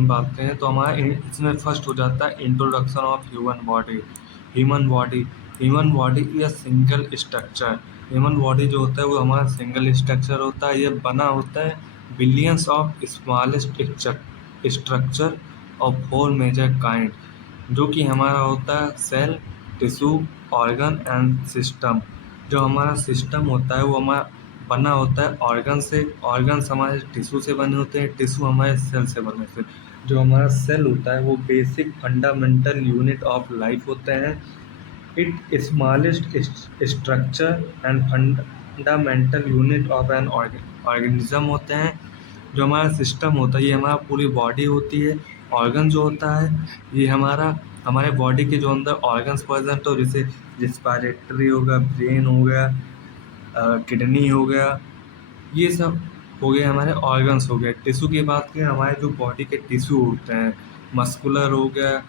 हम बात करें तो हमारा इसमें फर्स्ट हो जाता है introduction of human body. Human body human body या सिंगल स्ट्रक्चर। ह्यूमन बॉडी जो होता है वो हमारा सिंगल स्ट्रक्चर होता है। ये बना होता है billions of smallest structure of four major kind, जो कि हमारा होता है cell, tissue, organ and system. जो हमारा सिस्टम होता है वो हमारा बना होता है ऑर्गन से। ऑर्गन्स हमारे टिश्यू से बने होते हैं, टिश्यू हमारे सेल से बने होते हैं। जो हमारा सेल होता है वो basic fundamental unit of life होते हैं। It smallest structure and fundamental unit of an organism होते हैं। जो हमारा सिस्टम होता है ये हमारा पूरी बॉडी होती है। ऑर्गन जो होता है ये हमारे बॉडी के जो अंदर ऑर्गन्स प्रेजेंट हो, जैसे रिस्पायरेटरी हो गया, ब्रेन हो गया, किडनी हो गया, ये सब हो गए हमारे ऑर्गन्स हो गए। टिश्यू की बात करें, हमारे जो बॉडी के टिश्यू होते हैं, मस्कुलर हो गया,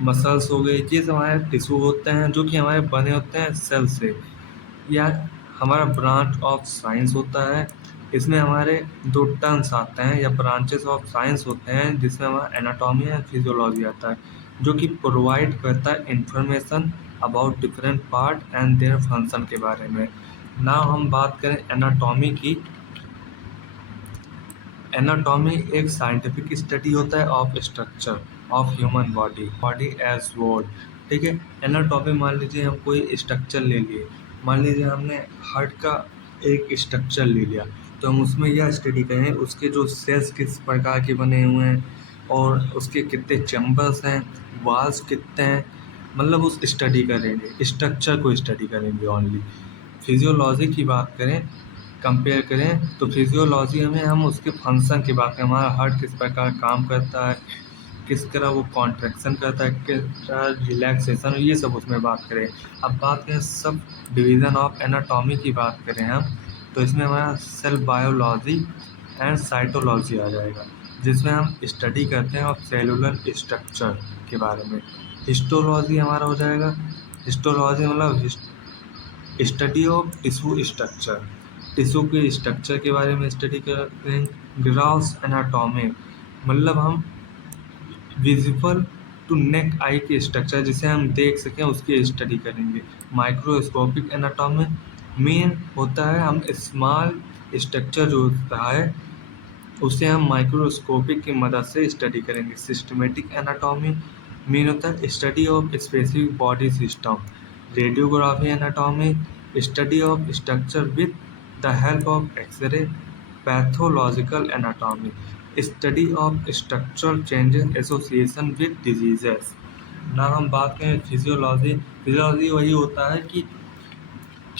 मसल्स हो गए, ये सब हमारे टिश्यू होते हैं जो कि हमारे बने होते हैं सेल से। या हमारा ब्रांच ऑफ साइंस होता है। इसमें हमारे दो टर्म्स आते हैं या ब्रांचेस ऑफ साइंस होते हैं, जिसमें हमारा एनाटॉमी एंड फिजियोलॉजी आता है, जो कि प्रोवाइड करता है information about different part and their function के बारे में। ना हम बात करें एनाटॉमी की। एनाटॉमी एक साइंटिफिक स्टडी होता है of structure of human body as word. ठीक है, एनाटॉमी मान लीजिए हम कोई स्ट्रक्चर ले लिए। मान लीजिए हमने हार्ट का एक स्ट्रक्चर ले लिया, तो हम उसमें यह स्टडी करें उसके जो सेल्स किस प्रकार के बने हुए हैं और उसके कितने चैम्बर्स हैं, वाल्स कितने हैं, मतलब उस स्टडी करेंगे, स्ट्रक्चर को स्टडी करेंगे ओनली। फिजियोलॉजी की बात करें, कंपेयर करें, तो फिजियोलॉजी में हम उसके फंक्शन की बात करें, हमारा हार्ट किस प्रकार काम करता है, किस तरह वो कॉन्ट्रैक्शन करता है, किस तरह रिलैक्सेशन, ये सब उसमें बात करें। अब बात करें सब डिवीज़न ऑफ एनाटॉमी की बात करें हम, तो इसमें हमारा सेल बायोलॉजी एंड साइटोलॉजी आ जाएगा, जिसमें हम स्टडी करते हैं ऑफ सेलुलर स्ट्रक्चर के बारे में। हिस्टोलॉजी हमारा हो जाएगा, हिस्टोलॉजी मतलब study of tissue structure, tissue के स्ट्रक्चर के बारे में स्टडी करते हैं। ग्रॉस एनाटॉमी मतलब हम विजिबल टू नेक आई के स्ट्रक्चर, जिसे हम देख सकें उसकी स्टडी करेंगे। माइक्रोस्कोपिक एनाटॉमी मेन होता है हम स्मॉल स्ट्रक्चर जो होता है उसे हम माइक्रोस्कोपिक की मदद से स्टडी करेंगे। सिस्टमेटिक एनाटॉमी मेन होता है study of specific body system. Radiography anatomy study of structure with the help of X-ray. Pathological anatomy study of structural changes association with diseases. ना हम बात करें फिजियोलॉजी, फिजियोलॉजी वही होता है कि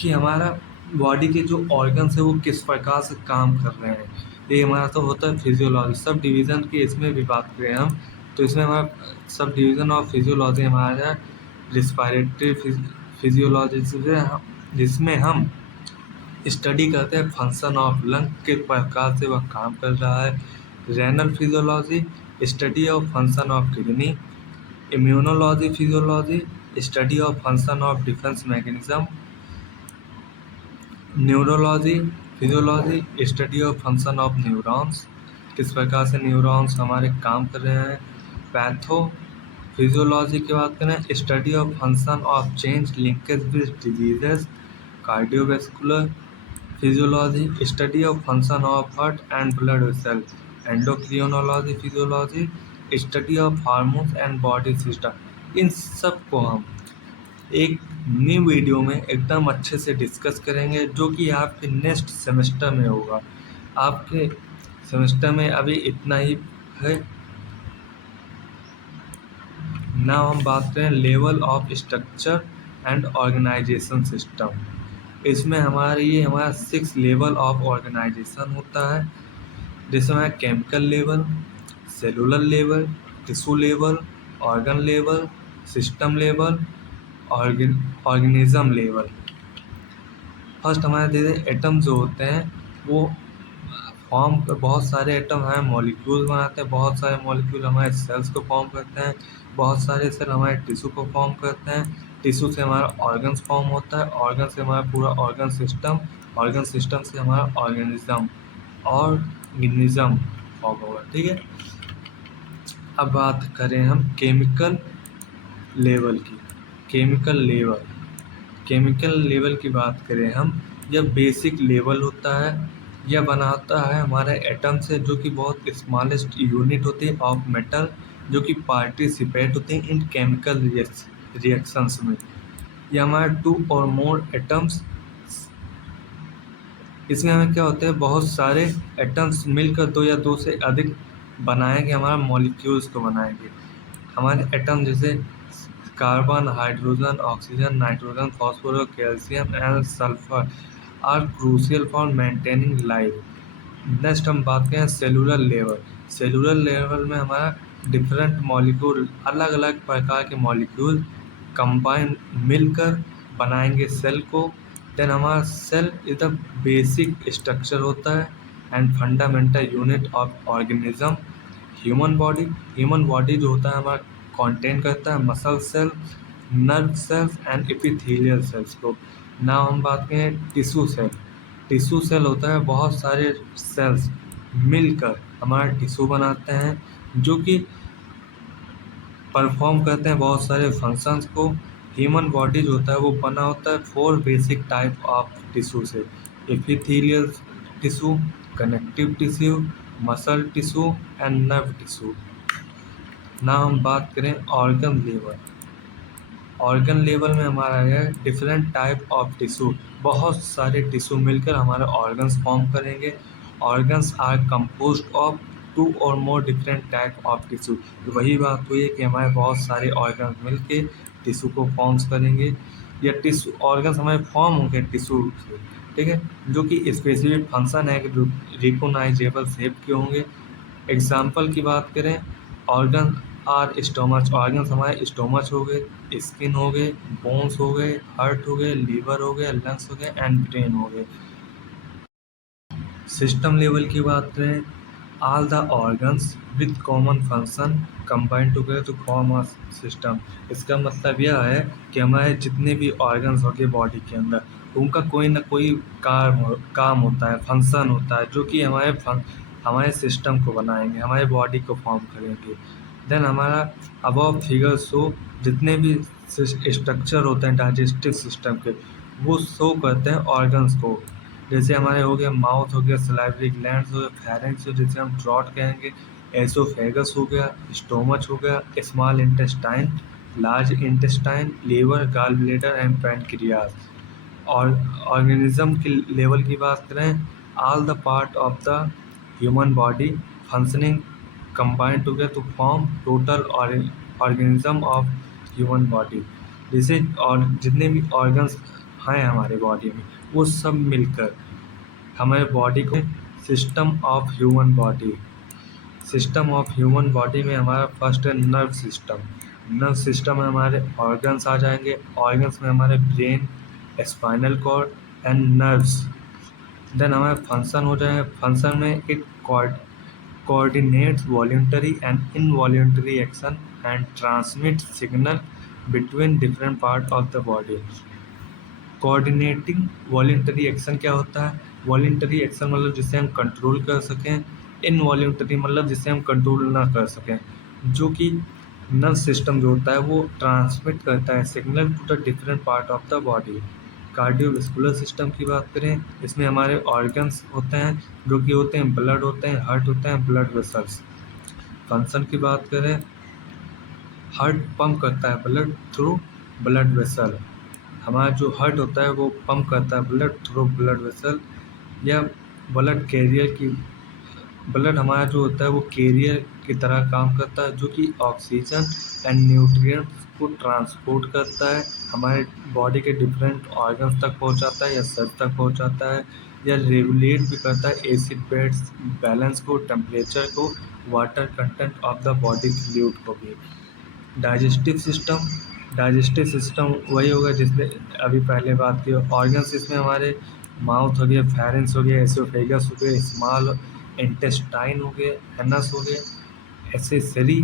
हमारा बॉडी के जो ऑर्गन्स है वो किस प्रकार से काम कर रहे हैं, ये हमारा तो होता है फिजियोलॉजी। सब डिवीज़न की इसमें भी बात करें हम, तो इसमें हमारा सब डिवीज़न ऑफ फिजियोलॉजी हमारा रिस्पायरेटरी फिजियोलॉजी, जिसमें हम स्टडी करते हैं फंक्शन ऑफ लंग, किस प्रकार से वह काम कर रहा है। Renal physiology study of function of kidney. Immunology physiology study of function of defence mechanism. Neurology physiology study of function of neurons, किस प्रकार से न्यूरॉन्स हमारे काम कर रहे हैं। पैथो फिजियोलॉजी की बात करें, study of function of change linkage with diseases. Cardiovascular physiology study of function of heart and blood vessel. Endocrinology physiology study of hormones and body system. इन सब को हम एक न्यू वीडियो में एकदम अच्छे से डिस्कस करेंगे, जो कि आपके नेक्स्ट सेमेस्टर में होगा। आपके सेमेस्टर में अभी इतना ही है। ना हम बात करें level of structure and organization system. इसमें हमारा 6 लेवल ऑफ ऑर्गेनाइजेशन होता है, जिसमें chemical level, cellular level, tissue level, organ level, system level, organism level. First हमारे धीरे एटम जो होते हैं वो फॉर्म, बहुत सारे एटम हैं मॉलिक्यूल बनाते हैं, बहुत सारे मॉलिक्यूल हमारे सेल्स को फॉर्म करते हैं, बहुत सारे सेल हमारे टिश्यू को फॉर्म करते हैं, टिश्यू से हमारा ऑर्गन्स फॉर्म होता है, ऑर्गन से हमारा पूरा ऑर्गन सिस्टम से हमारा ऑर्गेनिज्म फॉर्म होगा। ठीक है, अब बात करें हम केमिकल लेवल की। केमिकल लेवल केमिकल लेवल की बात करें हम, यह बेसिक लेवल होता है। यह बनाता है हमारे एटम से, जो कि बहुत स्मॉलेस्ट यूनिट होती है ऑफ मेटल, जो कि पार्टिसिपेट होते हैं इन केमिकल रिएक्शंस में। ये हमारे टू और मोर एटम्स, इसमें हमें क्या होता है, बहुत सारे एटम्स मिलकर दो या दो से अधिक बनाएंगे, हमारे मॉलिक्यूल्स को बनाएंगे। हमारे एटम जैसे carbon, hydrogen, oxygen, nitrogen, phosphorus, calcium and sulphur are crucial for maintaining life. Next हम बात करें सेलुलर लेवल। सेलुलर लेवल में हमारा डिफरेंट मॉलिक्यूल, अलग अलग प्रकार के मॉलिक्यूल कंबाइन मिलकर बनाएंगे सेल को। देन हमारा cell is the basic structure होता है and fundamental unit of organism. Human body जो होता है हमारा कंटेन करता है muscle cell, nerve cells and epithelial cells को। नाउ हम बात करें टिश्यू सेल। टिश्यू सेल होता है बहुत सारे सेल्स मिलकर हमारा टिश्यू बनाते हैं, जो कि परफॉर्म करते हैं बहुत सारे फंक्शंस को। ह्यूमन बॉडी जो होता है वो बना होता है 4 बेसिक टाइप ऑफ टिश्यू से: epithelial tissue, connective tissue, muscle tissue and nerve tissue. ना हम बात करें ऑर्गन लेवल। ऑर्गन लेवल में हमारा है डिफरेंट टाइप ऑफ टिश्यू। बहुत सारे टिश्यू मिलकर हमारे ऑर्गन्स फॉर्म करेंगे। ऑर्गन्स आर कंपोज्ड ऑफ 2 और more different type of tissue. वही बात हुई है कि हमारे बहुत सारे ऑर्गन्स मिलके टिश्यू को फॉर्म्स करेंगे। या टिश्यू ऑर्गन्स हमारे फॉर्म होंगे टिश्यू से, ठीक है, जो कि स्पेसिफिक फंक्शन है कि रिकोनाइजेबल शेप के होंगे। एग्जाम्पल की बात करें, ऑर्गन आर स्टोमच। ऑर्गन्स हमारे स्टोमच हो गए, स्किन हो गए, बोन्स हो गए, हार्ट हो गए, लीवर हो गए, लंग्स हो गए एंड ब्रेन हो गए। सिस्टम लेवल की बात करें, all the organs with common function combine together to form a system. इसका मतलब यह है कि हमारे जितने भी ऑर्गन्स होंगे बॉडी के अंदर, उनका कोई ना कोई काम होता है, फंक्शन होता है, जो कि हमारे सिस्टम को बनाएंगे, हमारे बॉडी को फॉर्म करेंगे। देन हमारा अबव फिगर शो जितने भी स्ट्रक्चर होते हैं डाइजेस्टिव सिस्टम के, वो शो करते हैं ऑर्गन्स को। जैसे हमारे हो गया माउथ हो गया, सलाइवरी ग्लैंड्स हो गया, फेरेंक्स हो जिसे हम ट्रॉट कहेंगे, एसोफेगस हो गया, स्टोमच हो गया, small intestine, large intestine, liver, gall bladder and pancreas. और ऑर्गेनिज्म के लेवल की बात करें, all the part of the human body functioning combine together to form total organism of human body. जैसे और जितने भी ऑर्गन्स हैं हमारे बॉडी में, वो सब मिलकर हमारे बॉडी को system of human body. System of human body में हमारा फर्स्ट है नर्व सिस्टम। नर्व सिस्टम में हमारे ऑर्गन्स आ जाएंगे। ऑर्गन्स में हमारे brain, spinal cord and nerves. Then हमारे फंक्शन हो जाए, फंक्शन में it coordinates voluntary and involuntary action and transmits signal between different parts of the body। Coordinating voluntary action क्या होता है? वॉलेंटरी एक्शन मतलब जिसे हम कंट्रोल कर सकें, इनवॉलेंटरी मतलब जिसे हम कंट्रोल ना कर सकें, जो कि नर्व सिस्टम जो होता है वो ट्रांसमिट करता है signal to the different part of the body. Cardiovascular system की बात करें, इसमें हमारे ऑर्गन्स होते हैं जो कि होते हैं ब्लड होते हैं, हार्ट होते हैं, ब्लड वेसल्स। फंक्शन की बात करें, हार्ट पंप करता है ब्लड थ्रू ब्लड वेसल। हमारा जो हार्ट होता है वो पंप करता है ब्लड थ्रू ब्लड वेसल। या ब्लड कैरियर की ब्लड हमारा जो होता है वो कैरियर की तरह काम करता है, जो कि ऑक्सीजन एंड न्यूट्रिएंट्स को ट्रांसपोर्ट करता है, हमारे बॉडी के डिफरेंट ऑर्गन्स तक पहुंचाता है या सेल तक पहुंचाता है, या रेगुलेट भी करता है एसिड बेस बैलेंस को, टेम्परेचर को, water content of the body fluid को भी। डाइजेस्टिव सिस्टम वही होगा जिसमें अभी पहले बात की। ऑर्गन्स इसमें हमारे माउथ हो गया, फेरेंक्स हो गया, एसोफेगस हो गया, स्मॉल इंटेस्टाइन हो गए, एनस हो गए, accessory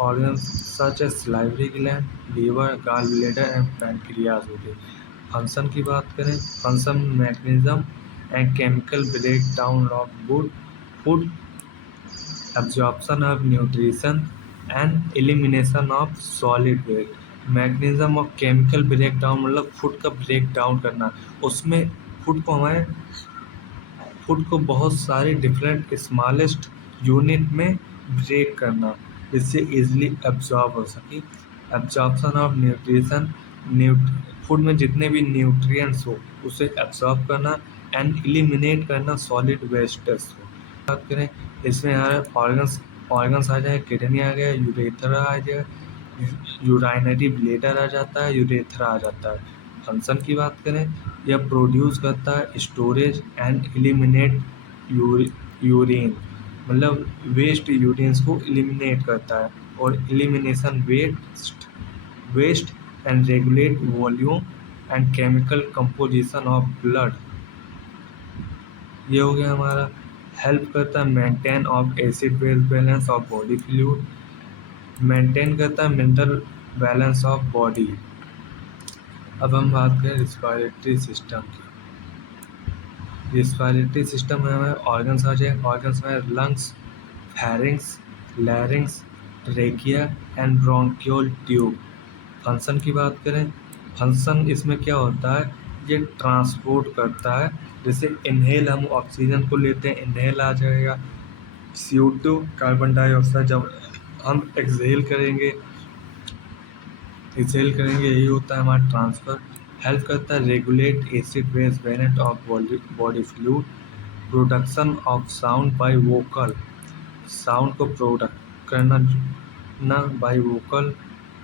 organs such as salivary gland, liver, gall bladder and pancreas हो गए। फंक्शन की बात करें, function mechanism and chemical break down of food, absorption of nutrition, and elimination of solid waste. Mechanism of chemical break down मतलब food का break down करना, उसमें food को बहुत सारे डिफरेंट स्मॉलेस्ट यूनिट में ब्रेक करना, जिससे इजीली एब्जॉर्ब हो सके। एब्जॉर्प्शन ऑफ न्यूट्रिशन, फूड में जितने भी न्यूट्रिएंट्स हो उसे एब्जॉर्ब करना एंड एलिमिनेट करना सॉलिड वेस्टेस को। बात करें इसमें हमारे ऑर्गन्स आ जाए, किडनी आ गया, यूरेथ्रा आ जाए, यूराइनरी ब्लेडर आ जाता है, यूरेथ्रा आ जाता है। फंक्शन की बात करें, यह प्रोड्यूस करता है स्टोरेज एंड एलिमिनेट यूरिन, मतलब वेस्ट यूरिन्स को एलिमिनेट करता है, और elimination waste and regulate volume and chemical composition of blood. ये हो गया हमारा। हेल्प करता है maintain of acid base balance of body fluid, maintain करता है मिनरल बैलेंस ऑफ बॉडी। अब हम बात करें रिस्पायरेटरी सिस्टम की। रिस्पायरेटरी सिस्टम में हमें ऑर्गन्स आ जाए, ऑर्गन्स में lungs, pharynx, लैरिंग्स, trachea and bronchiole tube. Function की बात करें, फंक्शन इसमें क्या होता है, ये ट्रांसपोर्ट करता है। जैसे इनहेल हम ऑक्सीजन को लेते हैं, इनहेल आ जाएगा, CO2 कार्बन डाइऑक्साइड जब हम एक्सहेल करेंगे यही होता है हमारा ट्रांसफ़र। हेल्प करता है regulate acid base balance of body fluid, production of sound by vocal, sound को प्रोडक्ट करना by vocal.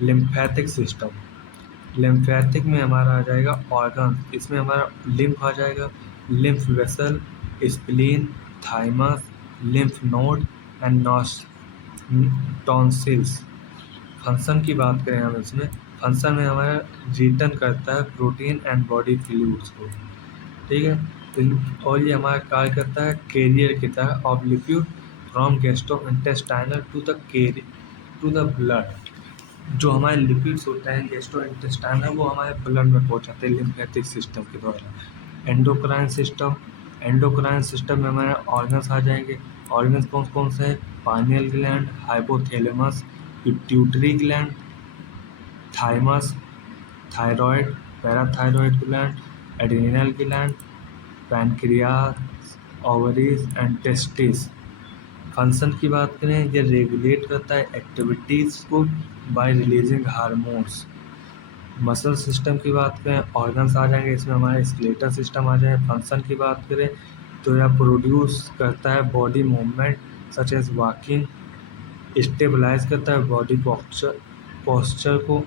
Lymphatic system, lymphatic में हमारा आ जाएगा ऑर्गन, इसमें हमारा लिम्फ आ जाएगा, lymph vessel, spleen, thymus, lymph node and tonsils. Function की बात करें हम इसमें, फंक्शन में हमारा रिटर्न करता है प्रोटीन एंड बॉडी फ्लूइड्स को, ठीक है। और ये हमारा कार्य करता है कैरियर की तरह of liquid from gastrointestinal to the blood. जो हमारे लिपिड्स होते हैं गैस्ट्रोइंटेस्टाइनल वो हमारे ब्लड में पहुंचाते हैं लिम्फेटिक सिस्टम के द्वारा। एंडोक्राइन सिस्टम, एंडोक्राइन सिस्टम में हमारे ऑर्गन्स आ जाएंगे। ऑर्गन्स कौन कौन से हैं, pineal gland, hypothalamus, pituitary gland, thymus, thyroid, parathyroid gland, adrenal gland, pancreas, ovaries and testis. Function की बात करें, ये रेगुलेट करता है एक्टिविटीज़ को bye releasing hormones. Muscle system की बात करें, ऑर्गन्स आ जाएंगे, इसमें हमारे स्केलेटल सिस्टम आ जाए। फंक्शन की बात करें तो यह प्रोड्यूस करता है body movement such as walking, stabilise करता है बॉडी पोस्चर को,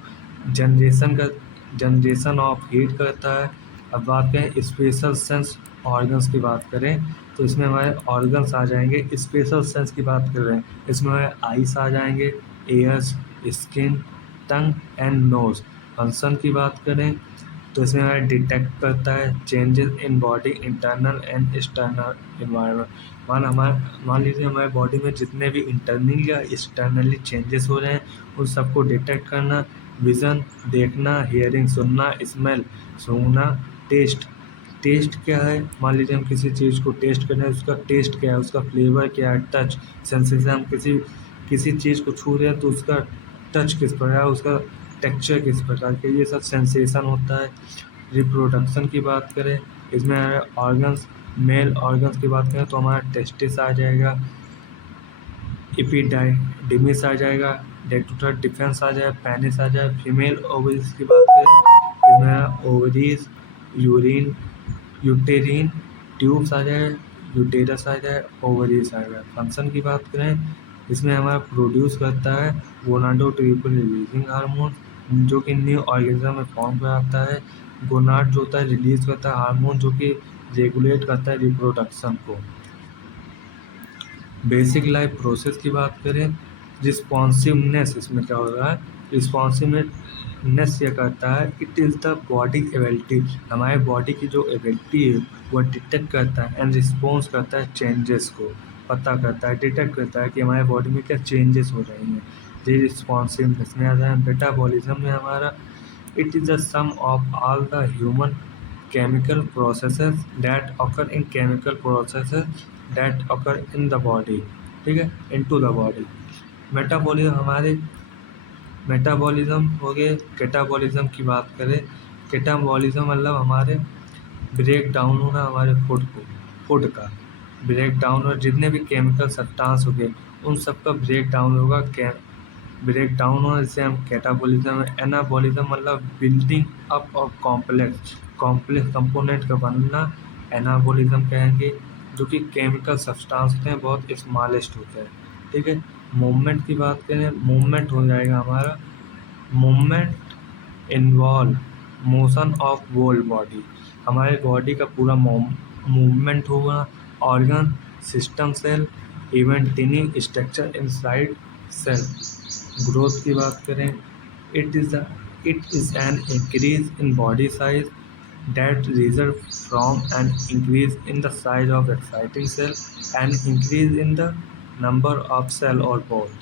जनरेशन ऑफ हीट करता है। अब बात करें स्पेशल सेंस ऑर्गन्स की बात करें तो इसमें हमारे ऑर्गन्स आ जाएंगे। स्पेशल सेंस की बात कर रहे हैं, इसमें हमारे आइस आ जाएंगे, ears, skin, tongue and nose. Function की बात करें तो इसमें हमारे डिटेक्ट करता है changes in body internal and external environment. मान लीजिए हमारे बॉडी में जितने भी इंटरनली या एक्सटर्नली चेंजेस हो रहे हैं उन सबको डिटेक्ट करना। विज़न देखना, हियरिंग सुनना, स्मेल सूंघना, टेस्ट, टेस्ट क्या है, मान लीजिए हम किसी चीज़ को टेस्ट कर रहे हैं, उसका टेस्ट क्या है, उसका फ्लेवर क्या है, टच सेंसेशन, हम किसी चीज़ को छू रहे हैं तो उसका टच किस प्रकार है, उसका टेक्सचर किस प्रकार के, ये सब सेंसेशन होता है। रिप्रोडक्शन की बात करें, इसमें ऑर्गन्स, मेल ऑर्गन्स की बात करें तो हमारा टेस्टिस आ जाएगा, एपिडाइडिमिस आ जाएगा, डेक्टोटर डिफेंस आ जाए, पेनिस आ जाए। फीमेल ओवरीज की बात करें, इसमें ओवरीज, यूरिन, यूटेरिन ट्यूब्स आ जाए, यूटेरस आ जाए, ओवरीज आ जाए। फंक्शन की बात करें, इसमें हमारा प्रोड्यूस करता है गोनाडोट्रोपिन रिलीजिंग हार्मोन, जो कि न्यू ऑर्गेनिज्म में फॉर्म कराता है। गोनाड जो होता है रिलीज करता है हार्मोन जो कि रेगुलेट करता है रिप्रोडक्शन को। बेसिक लाइफ प्रोसेस की बात करें, रिस्पॉन्सिवनेस इसमें क्या हो रहा है, रिस्पॉन्सिवनेस ये करता है it is the body ability, हमारे बॉडी की जो एबिलिटी है वो डिटेक्ट करता है एंड रिस्पॉन्स करता है चेंजेस को, पता करता है, डिटेक्ट करता है कि हमारे बॉडी में क्या चेंजेस हो रही हैं। ये रिस्पॉन्सिवनेस में आता है। मेटाबॉलिज्म में हमारा it is the sum of all the human chemical processes that occur in chemical processes that occur in the body, ठीक है, into the body। मेटाबॉलिज्म हो गए। कैटाबॉलिज्म की बात करें, कैटाबॉलिज्म मतलब हमारे ब्रेक डाउन होना, हमारे फूड का ब्रेक डाउन, और जितने भी केमिकल सब्सटेंस हो गए उन सब का ब्रेक डाउन होगा। ब्रेक डाउन होने से हम कैटाबॉलिज्म। एनाबॉलिज्म मतलब building up of complex component का बनना, एनाबॉलिज्म कहेंगे। जो कि केमिकल सब्सटेंस होते हैं, बहुत स्मॉलेस्ट होते हैं। ठीक है। मूवमेंट की बात करें, मूवमेंट हो जाएगा हमारा movement involve motion of whole body, हमारे बॉडी का पूरा मूवमेंट होगा। Organ, system, cell, even tiny structure inside cell. Growth की बात करें, it is an increase in body size that result from an increase in the size of exciting cell and increase in the number of cell or both.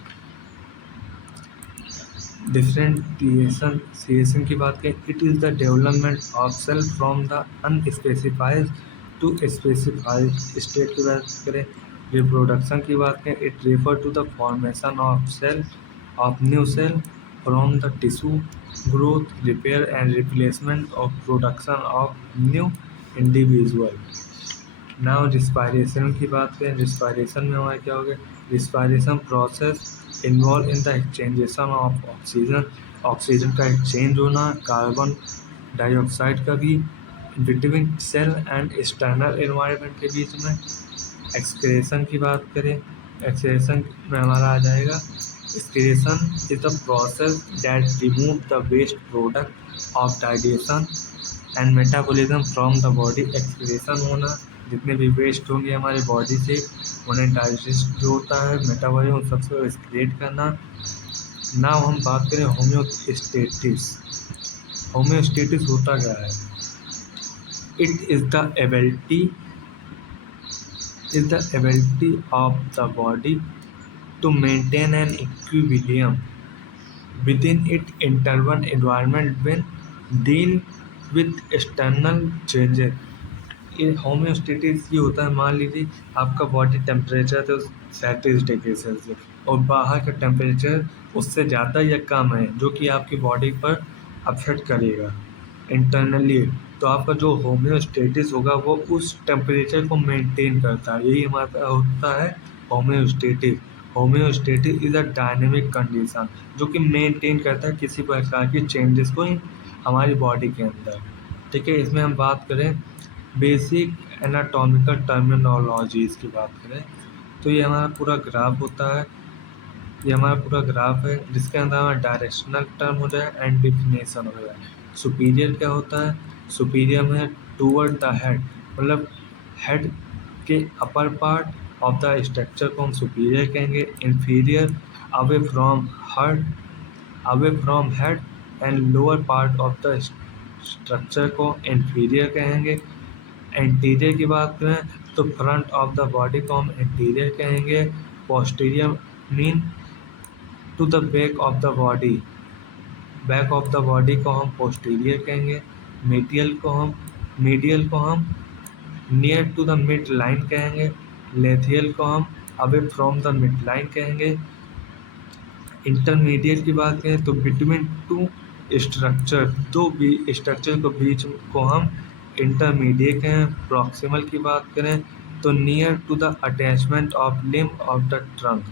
Differentiation की बात करें, it is the development of cell from the unspecified to specified state की बात करें। Reproduction की बात करें, it refer to the formation of new cell from the tissue, growth, repair and replacement of production of new individual. Now respiration की बात करें, respiration में हमारा क्या हो गया, respiration process involve in the exchangeation of oxygen, oxygen का exchange होना, कार्बन डाइऑक्साइड का भी between cell and external environment के बीच में। एक्सक्रेशन की बात करें, एक्सक्रेशन में हमारा आ जाएगा, excretion is the process that remove the waste product of digestion and metabolism from the body. Excretion होना, जितने भी वेस्ट होंगे हमारे बॉडी से उन्हें डाइजेस्ट जो होता है, मेटाबॉलिज्म उन सबसे एक्सक्रेट करना। नाउ हम बात करें होम्योस्टेटिस। होम्योस्टेटिस होता क्या है, it is the ability of the body to maintain an equilibrium within its internal environment when deal with external changes। ये होम्योस्टेटिस ये होता है, मान लीजिए आपका बॉडी टेम्परेचर तो 37 डिग्री सेल्सियस और बाहर का टेम्परेचर उससे ज़्यादा या कम है, जो कि आपकी बॉडी पर अफेक्ट करेगा इंटरनली। तो आपका जो होम्योस्टेटिस होगा वो उस टेम्परेचर को मेंटेन करता है, यही हमारा होता है homeostasis. Homeostasis is a dynamic condition जो कि मेंटेन करता है किसी प्रकार की चेंजेस को हमारी बॉडी के अंदर। ठीक है। इसमें हम बात करें बेसिक एनाटॉमिकल टर्मिनोलॉजीज़ की बात करें, तो ये हमारा पूरा ग्राफ होता है, ये हमारा पूरा ग्राफ है जिसके अंदर हमारा डायरेक्शनल टर्म हो जाए एंड डिफिनेशन हो जाए। सुपीरियर क्या होता है, सुपीरियर में टूवर्ड द हेड, मतलब हेड के upper part of the structure को हम सुपीरियर कहेंगे। Inferior away from head and lower part of the structure को इन्फीरियर कहेंगे। एंटीरियर की बात करें तो फ्रंट ऑफ द बॉडी को हम एंटीरियर कहेंगे। Posterior mean to the back of the body, back of the body को हम पोस्टीरियर कहेंगे। मीडियल को हम near to the mid line कहेंगे। लेथियल को हम away from the mid line कहेंगे। इंटरमीडिएट की बात करें तो बिटवीन टू स्ट्रक्चर, दो भी स्ट्रक्चर के बीच को हम इंटरमीडिएट कहें। प्रॉक्सिमल की बात करें तो near to the attachment of limb of the trunk,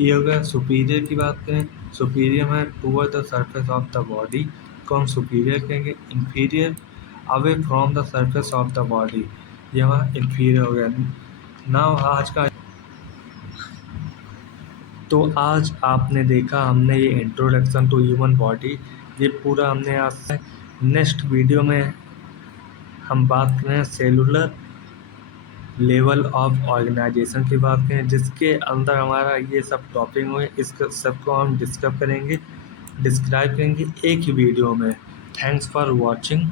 ये हो गया। सुपीरियर की बात करें, सुपीरियर में toward the surface of the body को हम सुपीरियर कहेंगे। Inferior away from the surface of the body, ये हमारा इन्फीरियर हो गया। नाउ आज आपने देखा, हमने ये इंट्रोडक्शन टू ह्यूमन बॉडी ये पूरा हमने आज। नेक्स्ट वीडियो में हम बात करें सेलुलर लेवल ऑफ ऑर्गेनाइजेशन की बात करें, जिसके अंदर हमारा ये सब टॉपिक हुए, इस सबको हम डिस्क्राइब करेंगे एक ही वीडियो में। Thanks for watching.